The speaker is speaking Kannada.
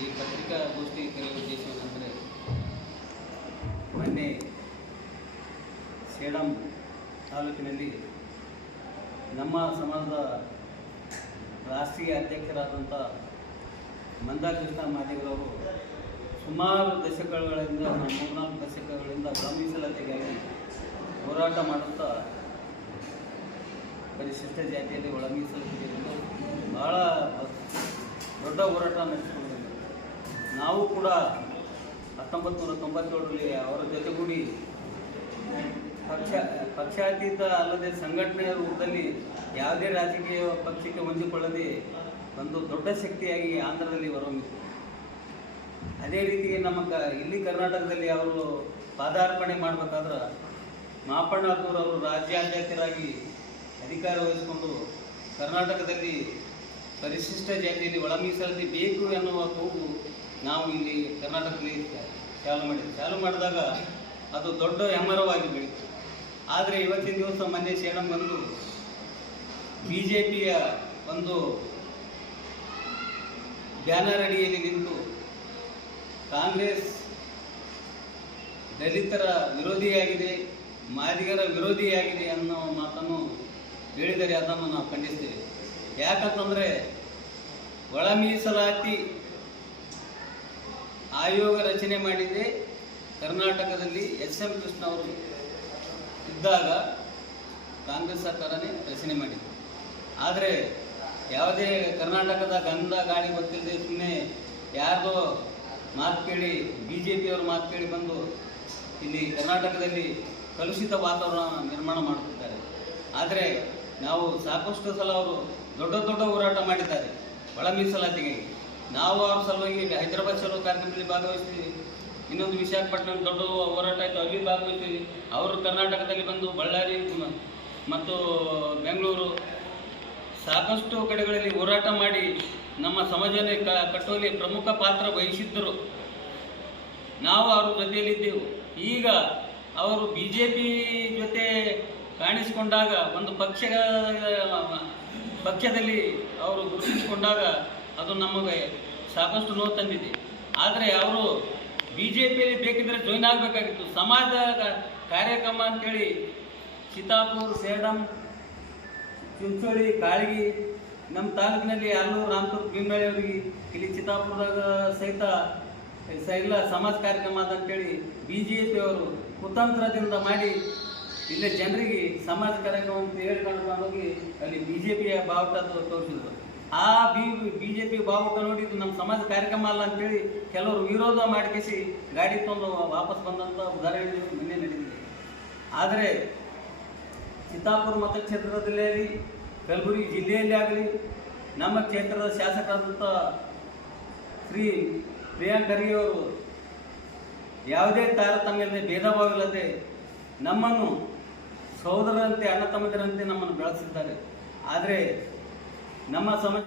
ಈ ಪತ್ರಿಕಾಗೋಷ್ಠಿ ಕರೆಯುವ ಉದ್ದೇಶವೇನೆಂದರೆ ಮೊನ್ನೆ ಸೇಡಂ ತಾಲೂಕಿನಲ್ಲಿ ನಮ್ಮ ಸಮಾಜದ ರಾಷ್ಟ್ರೀಯ ಅಧ್ಯಕ್ಷರಾದಂಥ ಮಂದಾಕೃಷ್ಣ ಮಾದೇವರವರು ಸುಮಾರು ದಶಕಗಳಿಂದ ಮೂರ್ನಾಲ್ಕು ದಶಕಗಳಿಂದ ಮೀಸಲಾತಿಗಾಗಿ ಹೋರಾಟ ಮಾಡುತ್ತಾ ಪರಿಶಿಷ್ಟ ಜಾತಿಯಲ್ಲಿ ಒಳ ಮೀಸಲಾತಿಗೆ ಎಂದು ಬಹಳ ದೊಡ್ಡ ಹೋರಾಟ ನಡೆಸಿಕೊಂಡಿದ್ದಾರೆ ನಾವು ಕೂಡ ಹತ್ತೊಂಬತ್ತು ನೂರ ತೊಂಬತ್ತೇಳರಲ್ಲಿ ಅವರ ಜೊತೆಗೂಡಿ ಪಕ್ಷ, ಪಕ್ಷಾತೀತ ಅಲ್ಲದೆ ಸಂಘಟನೆಯ ರೂಪದಲ್ಲಿ ಯಾವುದೇ ರಾಜಕೀಯ ಪಕ್ಷಕ್ಕೆ ಹೊಂದಿಕೊಳ್ಳದೆ ಒಂದು ದೊಡ್ಡ ಶಕ್ತಿಯಾಗಿ ಆಂಧ್ರದಲ್ಲಿ ಹೊರಹೊಮ್ಮಿತು. ಅದೇ ರೀತಿ ನಮ್ಮ ಕ, ಇಲ್ಲಿ ಕರ್ನಾಟಕದಲ್ಲಿ ಅವರು ಪಾದಾರ್ಪಣೆ ಮಾಡಬೇಕಾದ್ರೆ ಮಾಪಣ್ಣರವರು ರಾಜ್ಯಾಧ್ಯಕ್ಷರಾಗಿ ಅಧಿಕಾರ ವಹಿಸಿಕೊಂಡು ಕರ್ನಾಟಕದಲ್ಲಿ ಪರಿಶಿಷ್ಟ ಜಾತಿಯಲ್ಲಿ ಒಳ ಮೀಸಲಾತಿ ಬೇಕು ಎನ್ನುವ ಕೂಗು ನಾವು ಇಲ್ಲಿ ಕರ್ನಾಟಕದಲ್ಲಿ ಚಾಲು ಮಾಡಿದ್ವಿ. ಚಾಲು ಮಾಡಿದಾಗ ಅದು ದೊಡ್ಡ ಹೆಮ್ಮರವಾಗಿ ಬೆಳೀತು. ಆದರೆ ಇವತ್ತಿನ ದಿವಸ ಮೊನ್ನೆ ಸೇಡಂ ಬಂದು ಬಿ ಜೆ ಪಿಯ ಒಂದು ಬ್ಯಾನರ್ ಅಡಿಯಲ್ಲಿ ನಿಂತು ಕಾಂಗ್ರೆಸ್ ದಲಿತರ ವಿರೋಧಿಯಾಗಿದೆ, ಮಾದಿಗರ ವಿರೋಧಿಯಾಗಿದೆ ಅನ್ನೋ ಮಾತನ್ನು ಹೇಳಿದರೆ ಅದನ್ನು ನಾವು ಖಂಡಿಸ್ತೇವೆ. ಯಾಕಂತಂದರೆ ಒಳ ಮೀಸಲಾತಿ ಆಯೋಗ ರಚನೆ ಮಾಡಿದೆ ಕರ್ನಾಟಕದಲ್ಲಿ ಎಸ್ ಎಂ ಕೃಷ್ಣ ಅವರು ಇದ್ದಾಗ ಕಾಂಗ್ರೆಸ್ ಸರ್ಕಾರನೇ ರಚನೆ ಮಾಡಿದೆ ಆದರೆ ಯಾವುದೇ ಕರ್ನಾಟಕದ ಗಂಧ ಗಾಳಿ ಗೊತ್ತಿಲ್ಲದೆ ಸುಮ್ಮನೆ ಯಾರ್ದೋ ಮಾತು ಕೇಳಿ ಬಿ ಜೆ ಪಿಯವರು ಮಾತು ಕೇಳಿ ಬಂದು ಇಲ್ಲಿ ಕರ್ನಾಟಕದಲ್ಲಿ ಕಲುಷಿತ ವಾತಾವರಣ ನಿರ್ಮಾಣ ಮಾಡುತ್ತಿದ್ದಾರೆ. ಆದರೆ ನಾವು ಸಾಕಷ್ಟು ಸಲ ಅವರು ದೊಡ್ಡ ದೊಡ್ಡ ಹೋರಾಟ ಮಾಡಿದ್ದಾರೆ. ಒಳ ಮೀಸಲಾತಿಗೆ. ನಾವು ಅವ್ರ ಸಲುವಾಗಿ ಹೈದರಾಬಾದ್ ಸಲುವ ಕಾರ್ಯಕ್ರಮದಲ್ಲಿ ಭಾಗವಹಿಸ್ತೀವಿ. ಇನ್ನೊಂದು ವಿಶಾಖಪಟ್ಟಣ ದೊಡ್ಡ ಹೋರಾಟ ಆಯಿತು ಅಲ್ಲಿ ಭಾಗವಹಿಸ್ತೀವಿ. ಅವರು ಕರ್ನಾಟಕದಲ್ಲಿ ಬಂದು ಬಳ್ಳಾರಿ ಮತ್ತು ಬೆಂಗಳೂರು ಸಾಕಷ್ಟು ಕಡೆಗಳಲ್ಲಿ ಹೋರಾಟ ಮಾಡಿ ನಮ್ಮ ಸಮಾಜನ ಕ- ಕಟ್ಟುವಲ್ಲಿ ಪ್ರಮುಖ ಪಾತ್ರ ವಹಿಸಿದ್ದರು. ನಾವು ಅವ್ರ ಜೊತೆಯಲ್ಲಿದ್ದೆವು. ಈಗ ಅವರು ಬಿ ಜೆ ಪಿ ಜೊತೆ ಕಾಣಿಸಿಕೊಂಡಾಗ, ಒಂದು ಪಕ್ಷ ಪಕ್ಷದಲ್ಲಿ ಅವರು ಗುರುತಿಸಿಕೊಂಡಾಗ ಅದು ನಮಗೆ ಸಾಕಷ್ಟು ನೋವು ತಂದಿದೆ. ಆದರೆ ಅವರು ಬಿ ಜೆ ಪಿಯಲ್ಲಿ ಬೇಕಿದ್ರೆ ಜಾಯ್ನ್ ಆಗಬೇಕಾಗಿತ್ತು. ಸಮಾಜ ಕಾರ್ಯಕ್ರಮ ಅಂತೇಳಿ ಸೀತಾಪುರ್, ಸೇಡಂ, ಚಿಂಚೋಳಿ, ಕಾಳಗಿ ನಮ್ಮ ತಾಲೂಕಿನಲ್ಲಿ ಅಲ್ಲೂ ರಾಮಪುರ ಅವರಿಗೆ ಇಲ್ಲಿ ಚಿತ್ತಾಪುರದಾಗ ಸಹಿತ ಎಲ್ಲ ಸಮಾಜ ಕಾರ್ಯಕ್ರಮ ಅಂತ ಅಂತೇಳಿ ಬಿ ಜೆ ಪಿಯವರು ಕುತಂತ್ರದಿಂದ ಮಾಡಿ ಇಲ್ಲೇ ಜನರಿಗೆ ಸಮಾಜ ಕಾರ್ಯಕ್ರಮ ಅಂತ ಹೇಳ್ಕೊಂಡು ಹೋಗಿ ಅಲ್ಲಿ ಬಿ ಜೆ ಪಿಯ ಬಾವುಟ ತೋರಿಸಿದ್ರು. ಆ ಬಿ ಬಿ ಜೆ ಪಿ ನೋಡಿ ಇದು ನಮ್ಮ ಸಮಾಜ ಕಾರ್ಯಕ್ರಮ ಅಲ್ಲ ಅಂತೇಳಿ ಕೆಲವರು ವಿರೋಧ ಮಾಡಿಕೆಸಿ ಗಾಡಿ ತಂದು ವಾಪಸ್ ಬಂದಂಥ ಉದಾಹರಣೆ ಮೊನ್ನೆ ನಡೆದಿದೆ ಆದರೆ ಚಿತ್ತಾಪುರ ಮತಕ್ಷೇತ್ರದಲ್ಲೇ ಆಗಲಿ ಕಲಬುರಗಿ ಜಿಲ್ಲೆಯಲ್ಲಿ ಆಗಲಿ, ನಮ್ಮ ಕ್ಷೇತ್ರದ ಶಾಸಕರಾದಂಥ ಶ್ರೀ ಪ್ರಿಯಾಂಕ್ ಖರ್ಗೆ ಅವರು ಯಾವುದೇ ತಾರತಮ್ಯದ ಭೇದ ಭಾವವಿಲ್ಲದೆ ನಮ್ಮನ್ನು ಸಹೋದರರಂತೆ ಅಣ್ಣ ತಮ್ಮದರಂತೆ ನಮ್ಮನ್ನು ಬೆಳೆಸಿದ್ದಾರೆ. ಆದರೆ ನಮ್ಮ ಸಮಾಜ